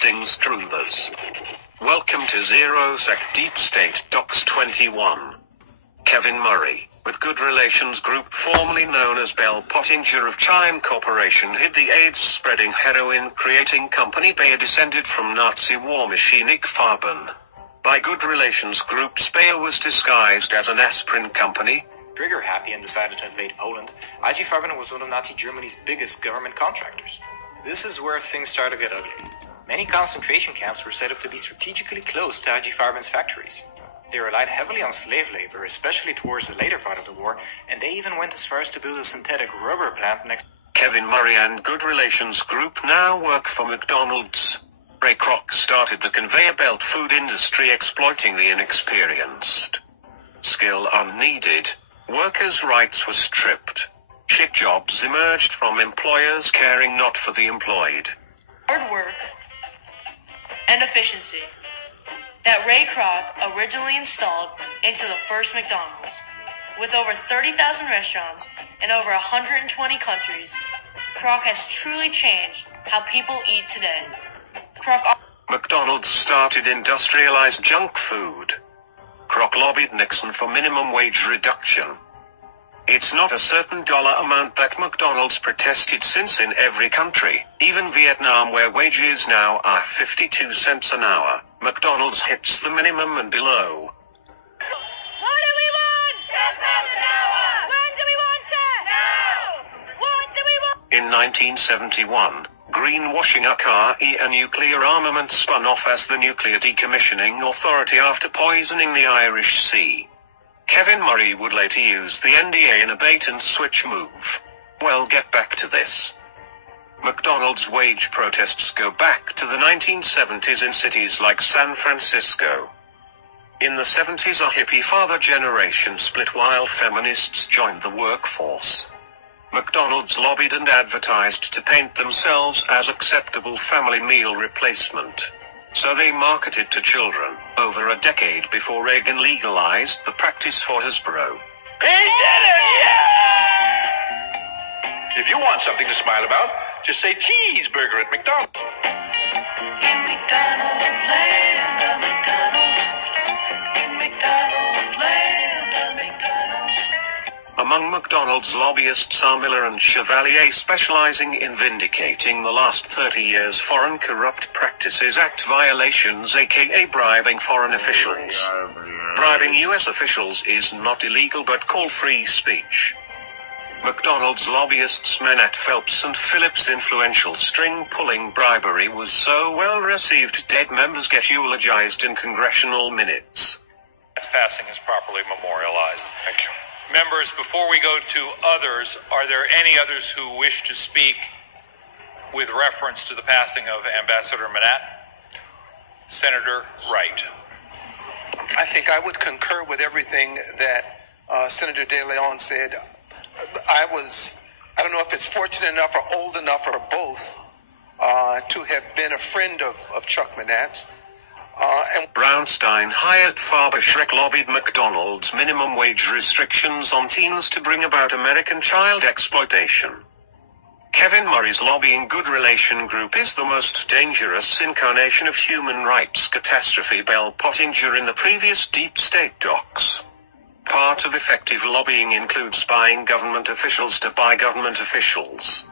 Greetings, truthers. Welcome to Zero Sec Deep State Docs 21. Kevin Murray, with Good Relations Group formerly known as Bell Pottinger of Chime Corporation, hid the AIDS-spreading heroin-creating company Bayer, descended from Nazi war machine Ich Farben. By Good Relations Group, Bayer was disguised as an aspirin company. Trigger-happy and decided to invade Poland, IG Farben was one of Nazi Germany's biggest government contractors. This is where things started to get ugly. Many concentration camps were set up to be strategically close to IG Farben's factories. They relied heavily on slave labor, especially towards the later part of the war, and they even went as far as to build a synthetic rubber plant next. Kevin Murray and Good Relations Group now work for McDonald's. Ray Kroc started the conveyor belt food industry, exploiting the inexperienced. Skill unneeded. Workers' rights were stripped. Shit jobs emerged from employers caring not for the employed. Hard work and efficiency that Ray Kroc originally installed into the first McDonald's. With over 30,000 restaurants in over 120 countries, Kroc has truly changed how people eat today. McDonald's started industrialized junk food. Kroc lobbied Nixon for minimum wage reduction. It's not a certain dollar amount that McDonald's protested, since in every country, even Vietnam where wages now are 52 cents an hour, McDonald's hits the minimum and below. What do we want? 10 pounds an hour! When do we want it? Now! What do we want? In 1971, greenwashing a nuclear armament spun off as the Nuclear Decommissioning Authority after poisoning the Irish Sea. Kevin Murray would later use the NDA in a bait-and-switch move. Well, get back to this. McDonald's wage protests go back to the 1970s in cities like San Francisco. In the 70s, a hippie father generation split while feminists joined the workforce. McDonald's lobbied and advertised to paint themselves as acceptable family meal replacement. So they marketed to children, over a decade before Reagan legalized the practice for Hasbro. He did it! Yeah! If you want something to smile about, just say cheeseburger at McDonald's. In McDonald's land, McDonald's. In McDonald's land, McDonald's. Among McDonald's lobbyists are Miller and Chevalier, specializing in vindicating the last 30 years Foreign Corrupt Practices Act violations, aka bribing foreign officials. Bribing U.S. officials is not illegal but called free speech. McDonald's lobbyists Menat Phelps and Phillips' influential string-pulling bribery was so well received, dead members get eulogized in congressional minutes. Its passing is properly memorialized. Thank you. Members, before we go to others, are there any others who wish to speak with reference to the passing of Ambassador Menat? Senator Wright. I think I would concur with everything that Senator De Leon said. I don't know if it's fortunate enough or old enough or both to have been a friend of Chuck Menat's. Brownstein hired Farber Schreck lobbied McDonald's minimum wage restrictions on teens to bring about American child exploitation. Kevin Murray's lobbying Good Relation Group is the most dangerous incarnation of human rights catastrophe Bell Pottinger in the previous Deep State docs. Part of effective lobbying includes buying government officials to buy government officials.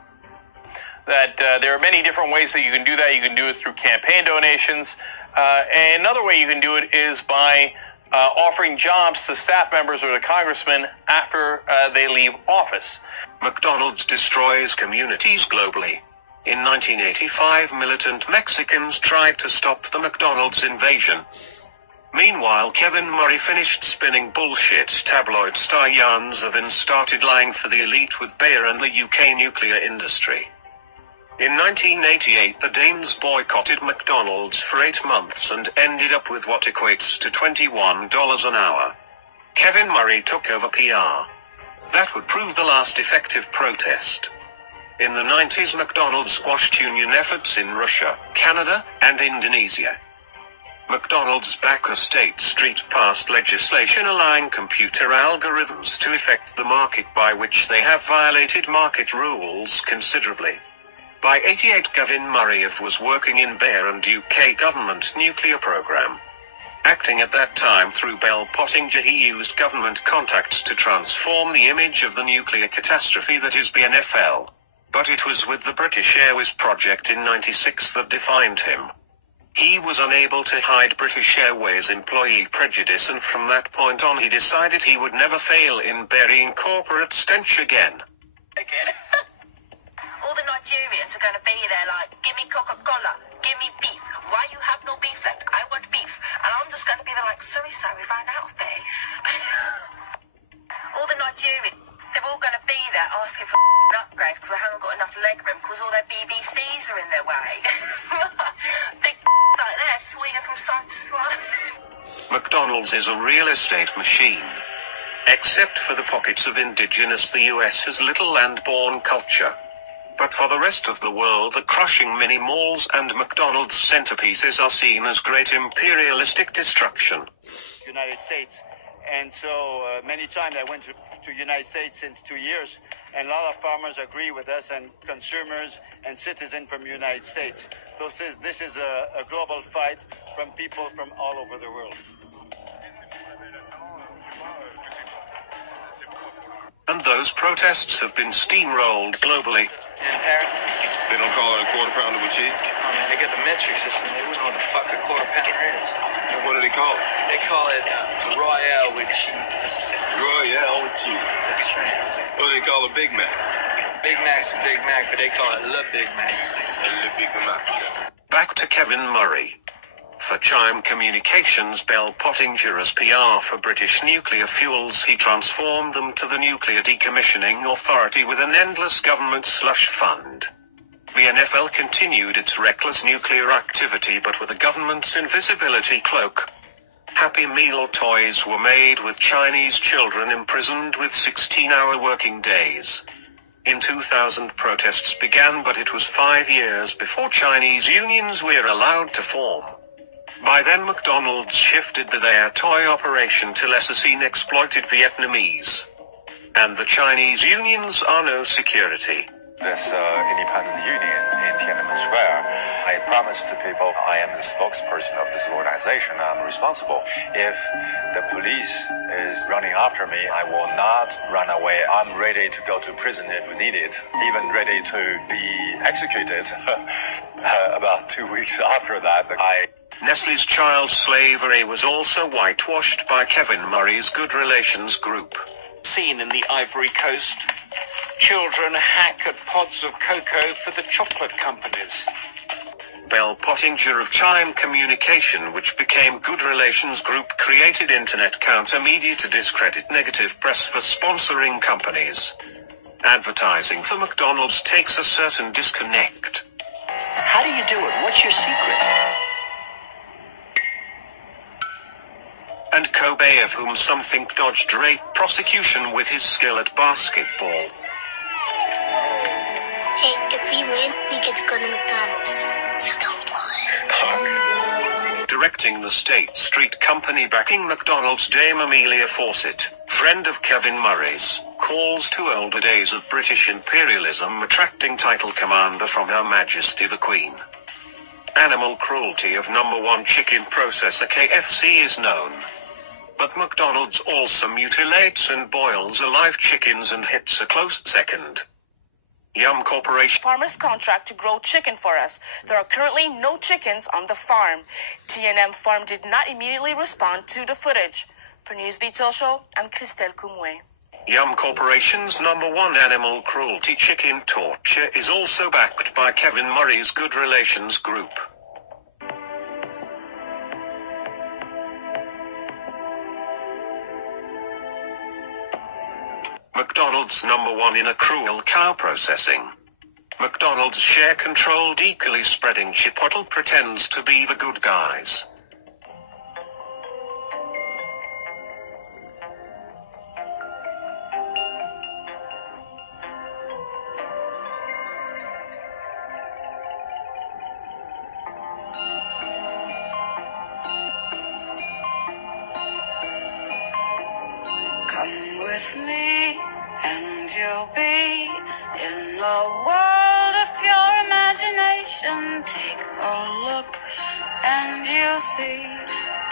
That there are many different ways that you can do that. You can do it through campaign donations. And another way you can do it is by offering jobs to staff members or to congressmen after they leave office. McDonald's destroys communities globally. In 1985, militant Mexicans tried to stop the McDonald's invasion. Meanwhile, Kevin Murray finished spinning bullshit tabloid star yarns of and started lying for the elite with Bayer and the UK nuclear industry. In 1988, the Danes boycotted McDonald's for 8 months and ended up with what equates to $21 an hour. Kevin Murray took over PR. That would prove the last effective protest. In the 90s, McDonald's squashed union efforts in Russia, Canada, and Indonesia. McDonald's backer State Street passed legislation allowing computer algorithms to affect the market, by which they have violated market rules considerably. By 88, Kevin Murray was working in Bear and UK government nuclear program. Acting at that time through Bell Pottinger, he used government contacts to transform the image of the nuclear catastrophe that is BNFL. But it was with the British Airways project in '96 that defined him. He was unable to hide British Airways employee prejudice, and from that point on he decided he would never fail in burying corporate stench again. All the Nigerians are going to be there like, give me Coca-Cola, give me beef. Why you have no beef left? I want beef. And I'm just going to be there like, sorry, we've run out of beef. All the Nigerians, they're all going to be there asking for upgrades because they haven't got enough leg room because all their BBCs are in their way. Big like that, swinging from side to side. McDonald's is a real estate machine. Except for the pockets of indigenous, the US has little land-born culture. But for the rest of the world, the crushing mini-malls and McDonald's centerpieces are seen as great imperialistic destruction. United States. And so many times I went to United States since 2 years, and a lot of farmers agree with us, and consumers and citizens from United States. So this is a global fight from people from all over the world. And those protests have been steamrolled globally. And Harry? They don't call it a quarter pounder with cheese? Oh man, they got the metric system. They wouldn't know what the fuck a quarter pounder is. And what do they call it? They call it Royale with cheese. Royale with cheese. That's right. What do they call a Big Mac? Big Mac's a Big Mac, but they call it Le Big Mac. Le Big Mac. Back to Kevin Murray. For Chime Communications, Bell Pottinger as PR for British Nuclear Fuels, he transformed them to the Nuclear Decommissioning Authority with an endless government slush fund. BNFL continued its reckless nuclear activity, but with the government's invisibility cloak. Happy Meal toys were made with Chinese children imprisoned with 16-hour working days. In 2000, protests began, but it was 5 years before Chinese unions were allowed to form. By then, McDonald's shifted their toy operation to lesser-seen exploited Vietnamese. And the Chinese unions are no security. This independent union in Tiananmen Square, I promised to people I am the spokesperson of this organization. I'm responsible. If the police is running after me, I will not run away. I'm ready to go to prison if needed, even ready to be executed. About 2 weeks after that, Nestle's child slavery was also whitewashed by Kevin Murray's Good Relations Group. Seen in the Ivory Coast, children hack at pods of cocoa for the chocolate companies. Bell Pottinger of Chime Communication, which became Good Relations Group, created internet counter media to discredit negative press for sponsoring companies. Advertising for McDonald's takes a certain disconnect. How do you do it? What's your secret? And Kobe, of whom some think dodged rape prosecution with his skill at basketball. Hey, if we win, we get to go to McDonald's. So don't lie. Directing the State Street Company backing McDonald's, Dame Amelia Fawcett, friend of Kevin Murray's, calls to older days of British imperialism, attracting title commander from Her Majesty the Queen. Animal cruelty of #1 chicken processor KFC is known. But McDonald's also mutilates and boils alive chickens and hits a close second. Yum Corporation. Farmers contract to grow chicken for us. There are currently no chickens on the farm. TNM Farm did not immediately respond to the footage. For Newsbeat Social, I'm Christelle Kumwe. Yum Corporation's #1 animal cruelty chicken torture is also backed by Kevin Murray's Good Relations Group. McDonald's #1 in accrual cow processing. McDonald's share controlled equally spreading Chipotle pretends to be the good guys. Come with me and you'll be in a world of pure imagination. Take a look and you'll see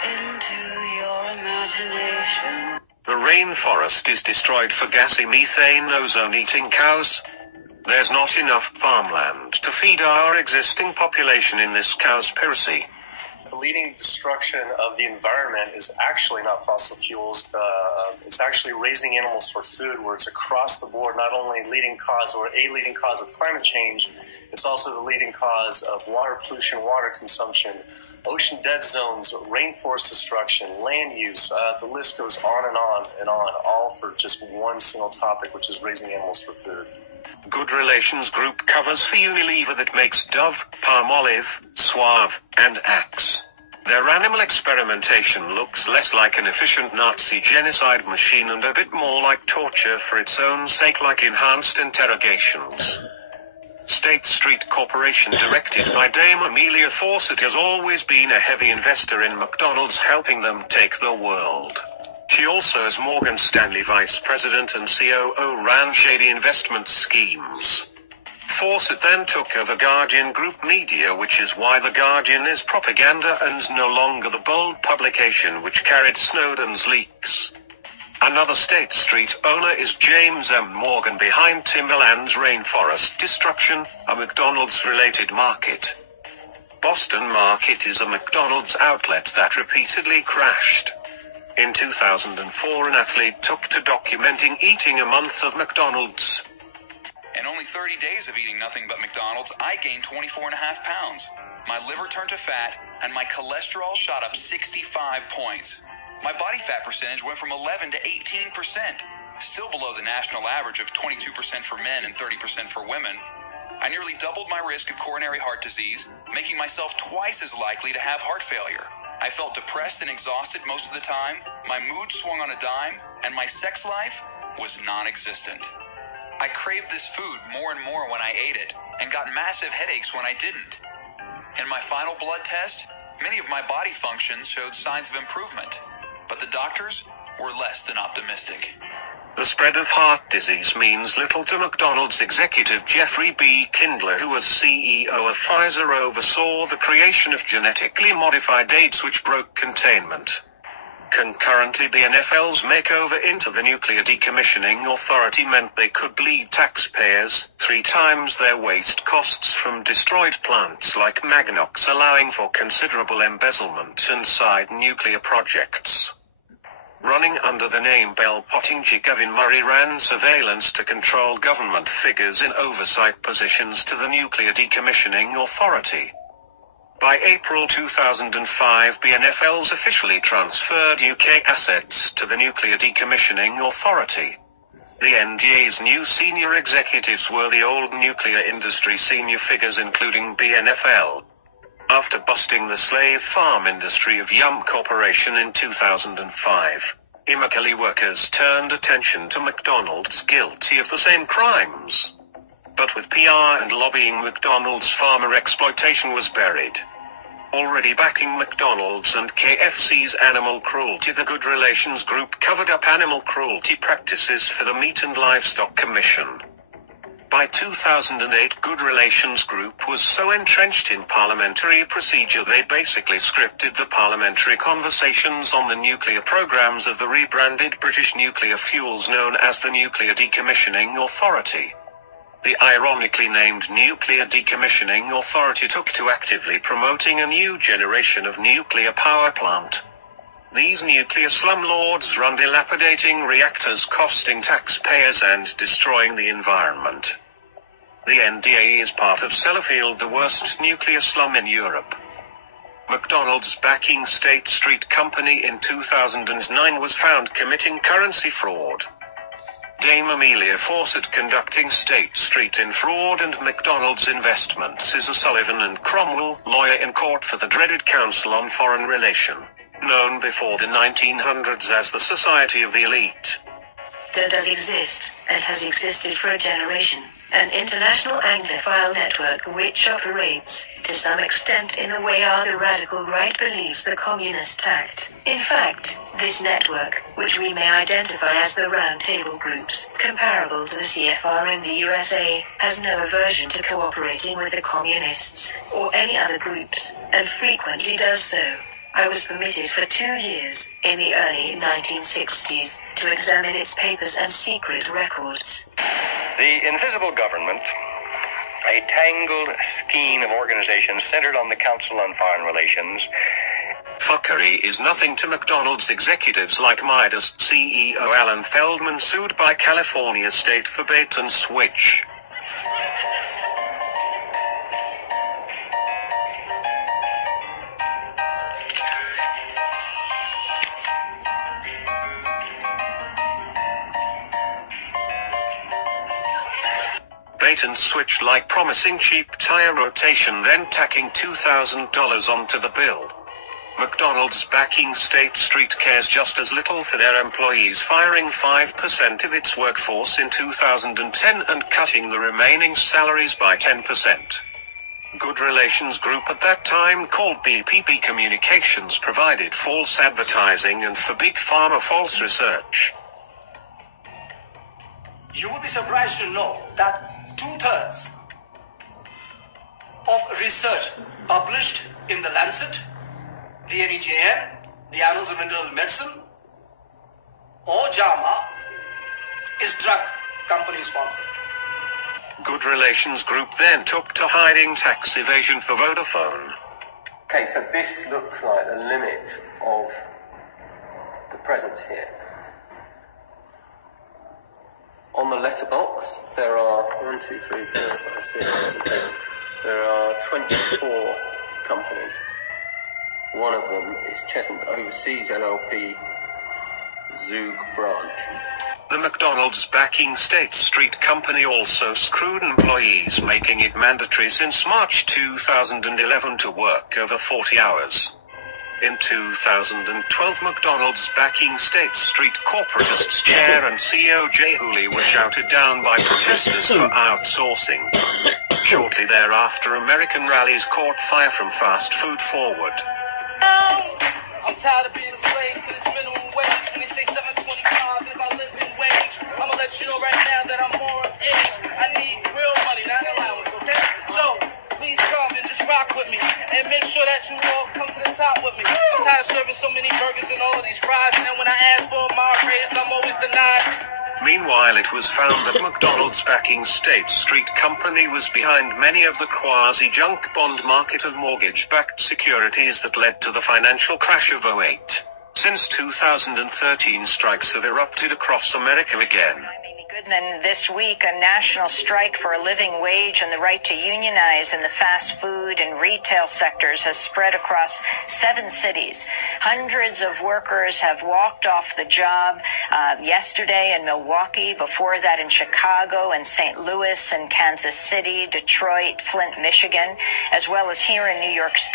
into your imagination. The rainforest is destroyed for gassy methane ozone-eating cows. There's not enough farmland to feed our existing population in this cowspiracy. The leading destruction of the environment is actually not fossil fuels. It's actually raising animals for food, where it's across the board, not only leading cause or a leading cause of climate change, it's also the leading cause of water pollution, water consumption, ocean dead zones, rainforest destruction, land use. The list goes on and on and on, all for just one single topic, which is raising animals for food. Good Relations Group covers for Unilever that makes Dove, Palmolive, Suave, and Axe. Their animal experimentation looks less like an efficient Nazi genocide machine and a bit more like torture for its own sake, like enhanced interrogations. State Street Corporation, directed by Dame Amelia Fawcett, has always been a heavy investor in McDonald's, helping them take the world. She also, as Morgan Stanley vice president and COO, ran shady investment schemes. Fawcett then took over Guardian Group Media, which is why The Guardian is propaganda and no longer the bold publication which carried Snowden's leaks. Another State Street owner is James M. Morgan, behind Timberland's rainforest destruction, a McDonald's-related market. Boston Market is a McDonald's outlet that repeatedly crashed. In 2004, an athlete took to documenting eating a month of McDonald's. In only 30 days of eating nothing but McDonald's, I gained 24.5 pounds. My liver turned to fat, and my cholesterol shot up 65 points. My body fat percentage went from 11 to 18%, still below the national average of 22% for men and 30% for women. I nearly doubled my risk of coronary heart disease, making myself twice as likely to have heart failure. I felt depressed and exhausted most of the time, my mood swung on a dime, and my sex life was non-existent. I craved this food more and more when I ate it, and got massive headaches when I didn't. In my final blood test, many of my body functions showed signs of improvement, but the doctors were less than optimistic. The spread of heart disease means little to McDonald's executive Jeffrey B. Kindler, who as CEO of Pfizer oversaw the creation of genetically modified dates which broke containment. Concurrently, the NFL's makeover into the Nuclear Decommissioning Authority meant they could bleed taxpayers 3 times their waste costs from destroyed plants like Magnox, allowing for considerable embezzlement inside nuclear projects. Running under the name Bell Pottinger, Gavin Murray ran surveillance to control government figures in oversight positions to the Nuclear Decommissioning Authority. By April 2005, BNFL's officially transferred UK assets to the Nuclear Decommissioning Authority. The NDA's new senior executives were the old nuclear industry senior figures, including BNFL. After busting the slave farm industry of Yum Corporation in 2005, Immokalee workers turned attention to McDonald's, guilty of the same crimes. But with PR and lobbying, McDonald's farmer exploitation was buried. Already backing McDonald's and KFC's animal cruelty, the Good Relations Group covered up animal cruelty practices for the Meat and Livestock Commission. By 2008, Good Relations Group was so entrenched in parliamentary procedure they basically scripted the parliamentary conversations on the nuclear programs of the rebranded British nuclear fuels known as the Nuclear Decommissioning Authority. The ironically named Nuclear Decommissioning Authority took to actively promoting a new generation of nuclear power plant. These nuclear slumlords run dilapidating reactors, costing taxpayers and destroying the environment. The NDA is part of Sellafield, the worst nuclear slum in Europe. McDonald's backing State Street Company in 2009 was found committing currency fraud. Dame Amelia Fawcett conducting State Street in fraud and McDonald's investments is a Sullivan and Cromwell lawyer in court for the dreaded Council on Foreign Relation, known before the 1900s as the Society of the Elite. There does exist, and has existed for a generation, an international Anglophile network which operates, to some extent in the way our the radical right believes the communist act. In fact, This network, which we may identify as the Round Table Groups, comparable to the CFR in the USA, has no aversion to cooperating with the Communists, or any other groups, and frequently does so. I was permitted for 2 years, in the early 1960s, to examine its papers and secret records. The Invisible Government, a tangled skein of organizations centered on the Council on Foreign Relations. Fuckery is nothing to McDonald's executives like Midas CEO Alan Feldman sued by California State for bait and switch. Bait and switch like promising cheap tire rotation then tacking $2,000 onto the bill. McDonald's backing State Street cares just as little for their employees, firing 5% of its workforce in 2010 and cutting the remaining salaries by 10%. Good Relations Group at that time, called BPP Communications, provided false advertising and for Big Pharma false research. You would be surprised to know that 2/3 of research published in the Lancet, the NEJM, the Annals of Internal Medicine, or JAMA is drug company sponsored. Good Relations Group then took to hiding tax evasion for Vodafone. Okay, so this looks like the limit of the presence here. On the letterbox, there are 1, 2, 3, 4, 5, 6, 7, 8. There are 24 companies. One of them is Cheshunt Overseas LLP, Zug branch. The McDonald's backing State Street company also screwed employees, making it mandatory since March 2011 to work over 40 hours. In 2012, McDonald's backing State Street corporatists chair and CEO Jay Hooley were shouted down by protesters for outsourcing. Shortly thereafter, American rallies caught fire from Fast Food Forward. I'm tired of being a slave to this minimum wage, and they say $7.25 is our living wage. I'ma let you know right now that I'm more of age. I need real money, not allowance, okay? So, please come and just rock with me, and make sure that you all come to the top with me. I'm tired of serving so many burgers and all of these fries, and then when I ask for my raise, I'm always denied. Meanwhile, it was found that McDonald's backing State Street company was behind many of the quasi-junk bond market of mortgage-backed securities that led to the financial crash of 2008. Since 2013, strikes have erupted across America again. Goodman, this week, a national strike for a living wage and the right to unionize in the fast food and retail sectors has spread across 7 cities. Hundreds of workers have walked off the job yesterday in Milwaukee, before that in Chicago and St. Louis and Kansas City, Detroit, Flint, Michigan, as well as here in New York State.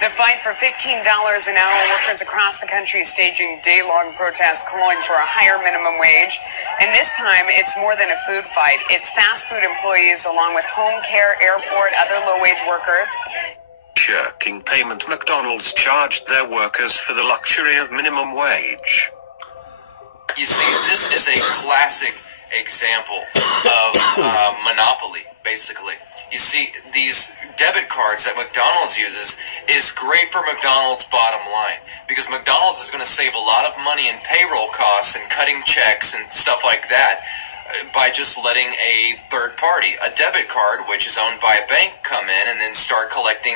The fight for $15 an hour. Workers across the country staging day-long protests calling for a higher minimum wage. And this time, it's more than a food fight. It's fast food employees along with home care, airport, other low-wage workers. Shirking payment, McDonald's charged their workers for the luxury of minimum wage. You see, this is a classic example of monopoly, basically. You see, these debit cards that McDonald's uses is great for McDonald's bottom line, because McDonald's is going to save a lot of money in payroll costs and cutting checks and stuff like that by just letting a third party, a debit card, which is owned by a bank, come in and then start collecting,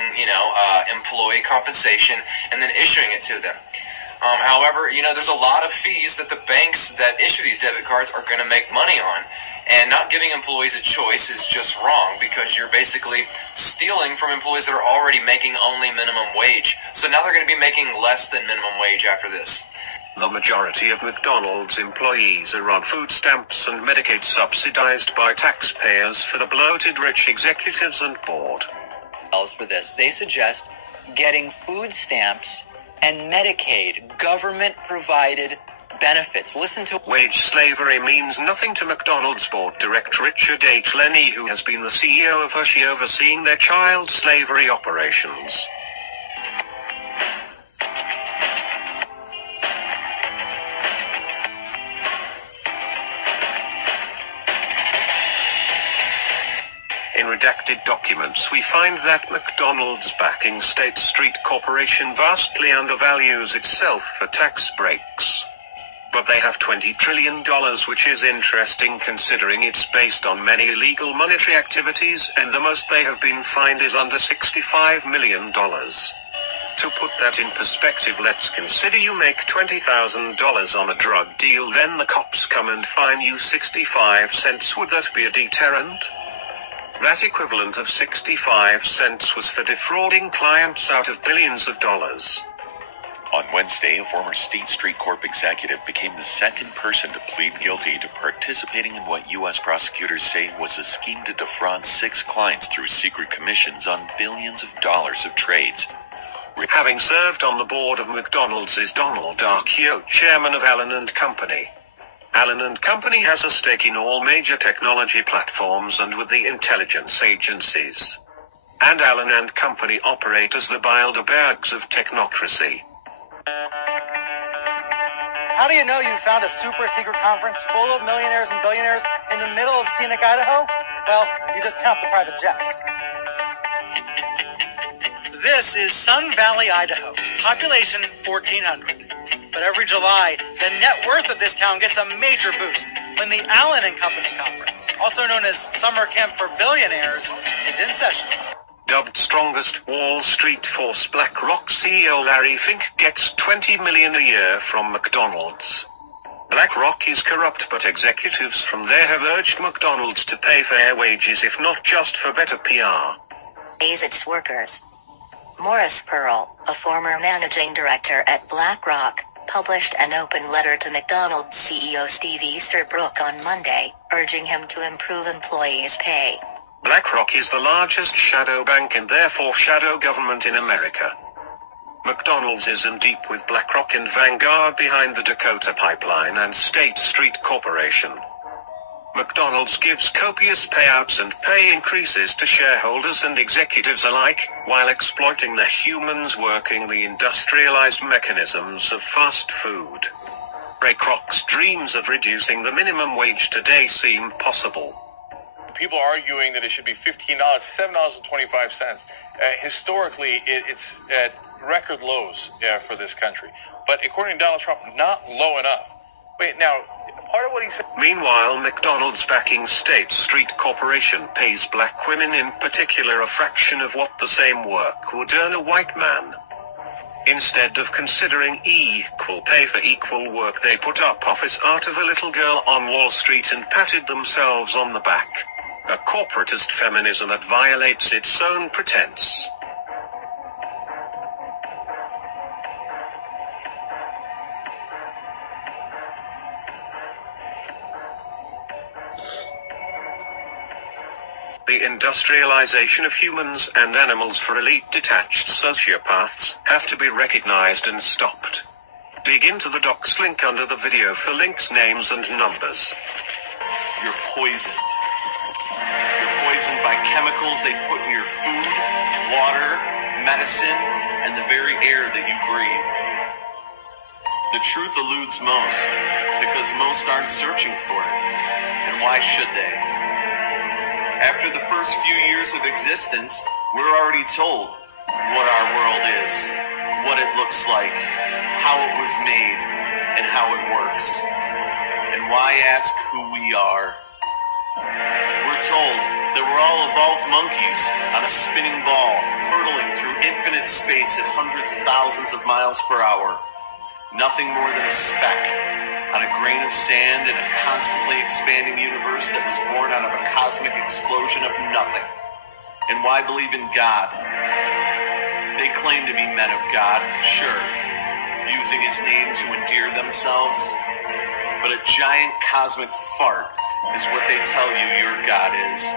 employee compensation and then issuing it to them. However, there's a lot of fees that the banks that issue these debit cards are going to make money on. And not giving employees a choice is just wrong, because you're basically stealing from employees that are already making only minimum wage. So now they're going to be making less than minimum wage after this. The majority of McDonald's employees are on food stamps and Medicaid, subsidized by taxpayers for the bloated rich executives and board. For this, they suggest getting food stamps and Medicaid, government-provided benefits. Listen to wage slavery means nothing to McDonald's board director Richard H. Lenny, who has been the CEO of Hershey, overseeing their child slavery operations. redacted documents, we find that McDonald's backing State Street Corporation vastly undervalues itself for tax breaks. But they have $20 trillion, which is interesting considering it's based on many illegal monetary activities, and the most they have been fined is under $65 million. To put that in perspective, let's consider you make $20,000 on a drug deal, then the cops come and fine you 65 cents. Would that be a deterrent? That equivalent of 65 cents was for defrauding clients out of billions of dollars. On Wednesday, a former State Street Corp executive became the second person to plead guilty to participating in what U.S. prosecutors say was a scheme to defraud 6 clients through secret commissions on billions of dollars of trades. Having served on the board of McDonald's is Donald Arquio, chairman of Allen & Company. Allen & Company has a stake in all major technology platforms and with the intelligence agencies. And Allen & Company operate as the Bilderbergs of technocracy. How do you know you found a super secret conference full of millionaires and billionaires in the middle of scenic Idaho? Well, you just count the private jets. This is Sun Valley, Idaho. Population 1,400. But every July, the net worth of this town gets a major boost when the Allen & Company Conference, also known as Summer Camp for Billionaires, is in session. Dubbed strongest Wall Street force, BlackRock CEO Larry Fink gets $20 million a year from McDonald's. BlackRock is corrupt, but executives from there have urged McDonald's to pay fair wages, if not just for better PR. Pays its workers. Morris Pearl, a former managing director at BlackRock, published an open letter to McDonald's CEO Steve Easterbrook on Monday, urging him to improve employees' pay. BlackRock is the largest shadow bank and therefore shadow government in America. McDonald's is in deep with BlackRock and Vanguard behind the Dakota Pipeline and State Street Corporation. McDonald's gives copious payouts and pay increases to shareholders and executives alike, while exploiting the humans working the industrialized mechanisms of fast food. Ray Kroc's dreams of reducing the minimum wage today seem possible. People arguing that it should be $15, $7.25. Historically, it's at record lows for this country. But according to Donald Trump, not low enough. Wait, now, part of what he said... Meanwhile, McDonald's backing State Street Corporation pays black women in particular a fraction of what the same work would earn a white man. Instead of considering equal pay for equal work, they put up office art of a little girl on Wall Street and patted themselves on the back. A corporatist feminism that violates its own pretense. The industrialization of humans and animals for elite detached sociopaths have to be recognized and stopped. Dig into the docs link under the video for links, names, and numbers. You're poisoned. You're poisoned by chemicals they put in your food, water, medicine, and the very air that you breathe. The truth eludes most, because most aren't searching for it. And why should they? After the first few years of existence, we're already told what our world is, what it looks like, how it was made, and how it works. And why ask who we are? We're told that we're all evolved monkeys on a spinning ball, hurtling through infinite space at hundreds of thousands of miles per hour. Nothing more than a speck on a grain of sand in a constantly expanding universe that was born out of a cosmic explosion of nothing. And why believe in God? They claim to be men of God, sure, using his name to endear themselves. But a giant cosmic fart is what they tell you your God is.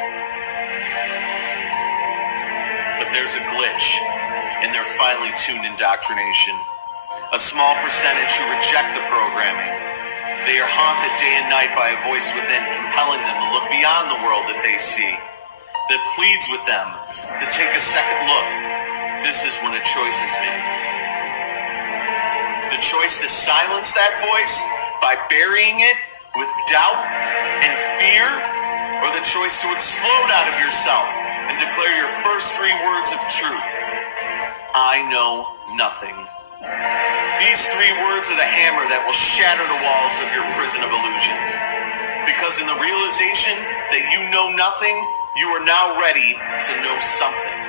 But there's a glitch in their finely tuned indoctrination. A small percentage who reject the programming. They are haunted day and night by a voice within, compelling them to look beyond the world that they see, that pleads with them to take a second look. This is when a choice is made. The choice to silence that voice by burying it with doubt and fear, or the choice to explode out of yourself and declare your first 3 words of truth. I know nothing. These 3 words are the hammer that will shatter the walls of your prison of illusions. Because in the realization that you know nothing, you are now ready to know something.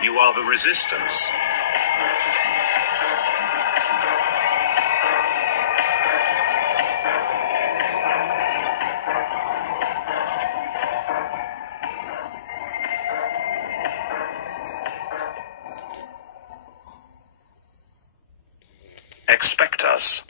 You are the resistance. Expect us.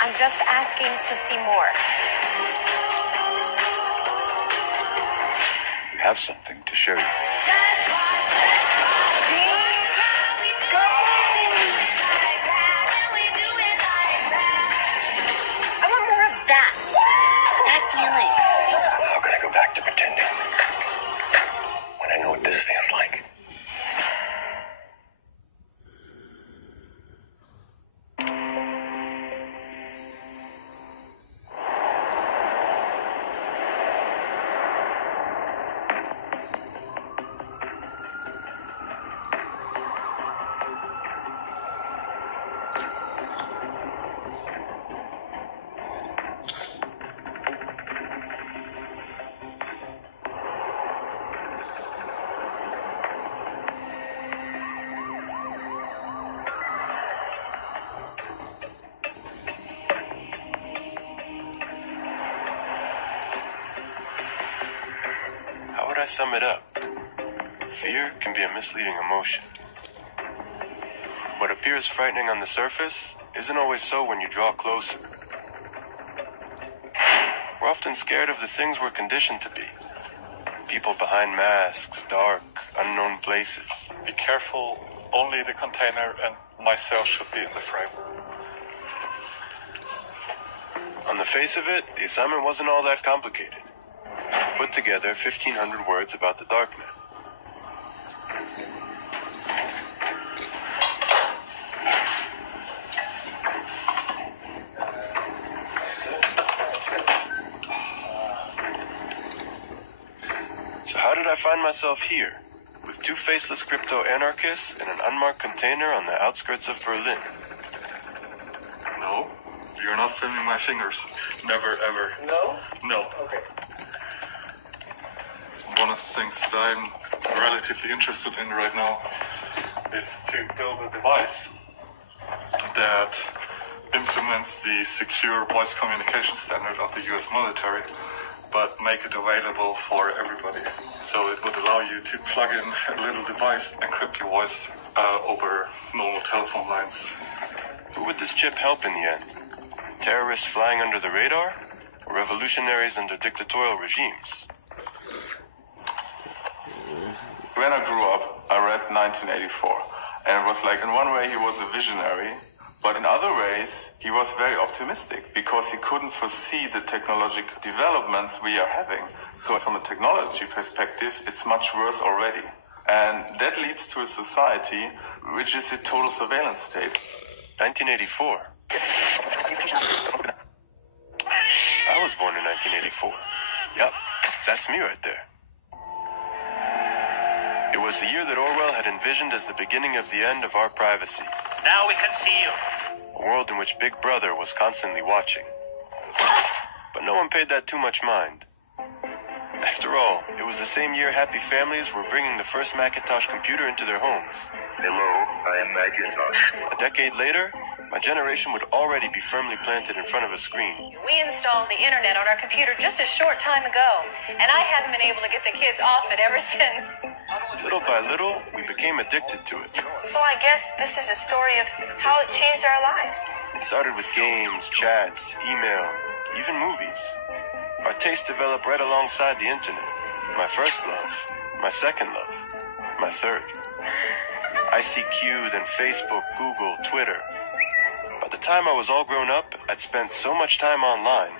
I'm just asking to see more. We have something to show you. I want more of that. That feeling. How can I go back to pretending when I know what this feels like? I sum it up. Fear can be a misleading emotion. What appears frightening on the surface isn't always so when you draw closer. We're often scared of the things we're conditioned to be. People behind masks, dark, unknown places. Be careful, only the container and myself should be in the frame. On the face of it, the assignment wasn't all that complicated. Put together 1,500 words about the Darknet. So how did I find myself here, with 2 faceless crypto-anarchists and an unmarked container on the outskirts of Berlin? No, you're not filming my fingers. Never, ever. No? No. Okay. One of the things that I'm relatively interested in right now is to build a device that implements the secure voice communication standard of the US military, but make it available for everybody. So it would allow you to plug in a little device, encrypt your voice over normal telephone lines. Who would this chip help in the end? Terrorists flying under the radar? Or revolutionaries under dictatorial regimes? When I grew up, I read 1984, and it was like, in one way he was a visionary, but in other ways he was very optimistic because he couldn't foresee the technological developments we are having. So from a technology perspective, it's much worse already. And that leads to a society which is a total surveillance state. 1984. I was born in 1984. Yup, that's me right there. It was the year that Orwell had envisioned as the beginning of the end of our privacy. Now we can see you. A world in which Big Brother was constantly watching. But no one paid that too much mind. After all, it was the same year happy families were bringing the first Macintosh computer into their homes. Hello, I am Macintosh. A decade later, my generation would already be firmly planted in front of a screen. We installed the internet on our computer just a short time ago, and I haven't been able to get the kids off it ever since. Little by little, we became addicted to it. So I guess this is a story of how it changed our lives. It started with games, chats, email, even movies. Our taste developed right alongside the internet. My first love, my second love, my third. ICQ, then Facebook, Google, Twitter. By the time I was all grown up, I'd spent so much time online.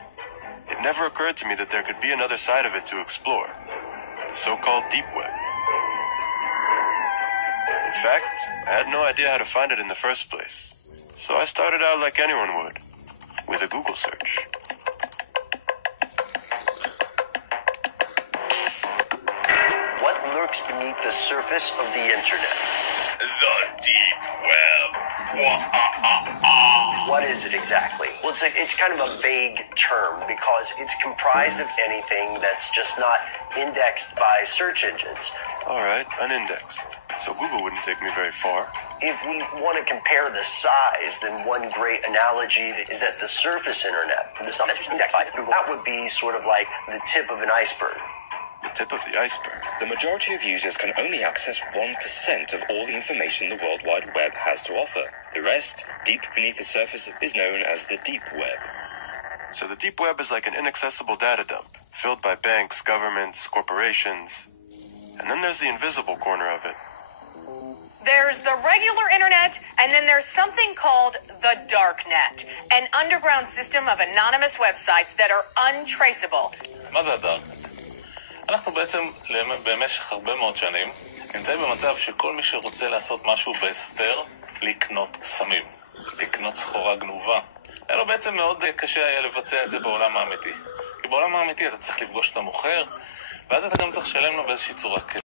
It never occurred to me that there could be another side of it to explore. The so-called deep web. In fact, I had no idea how to find it in the first place. So I started out like anyone would, with a Google search. What lurks beneath the surface of the internet? The deep web. What is it exactly? Well, it's kind of a vague term because it's comprised of anything that's just not indexed by search engines. All right, unindexed. So Google wouldn't take me very far. If we want to compare the size, then one great analogy is that the surface internet, the stuff that's indexed by Google, that would be sort of like the tip of an iceberg. The tip of the iceberg. The majority of users can only access 1% of all the information the World Wide Web has to offer. The rest, deep beneath the surface, is known as the deep web. So the deep web is like an inaccessible data dump, filled by banks, governments, corporations. And then there's the invisible corner of it. There's the regular internet, and then there's something called the dark net, an underground system of anonymous websites that are untraceable. מה זה הדארק נט? אנחנו בעצם במשך הרבה מאוד שנים נמצאים במצב שכל מי שרוצה לעשות משהו בהסתר, לקנות סמים, לקנות סחורה גנובה. אלא בעצם מאוד קשה היה לבצע את זה בעולם האמיתי. כי בעולם האמיתי אתה צריך לפגוש את המוכר, ואז אתה גם צריך לשלם לו באיזושהי צורה כסף.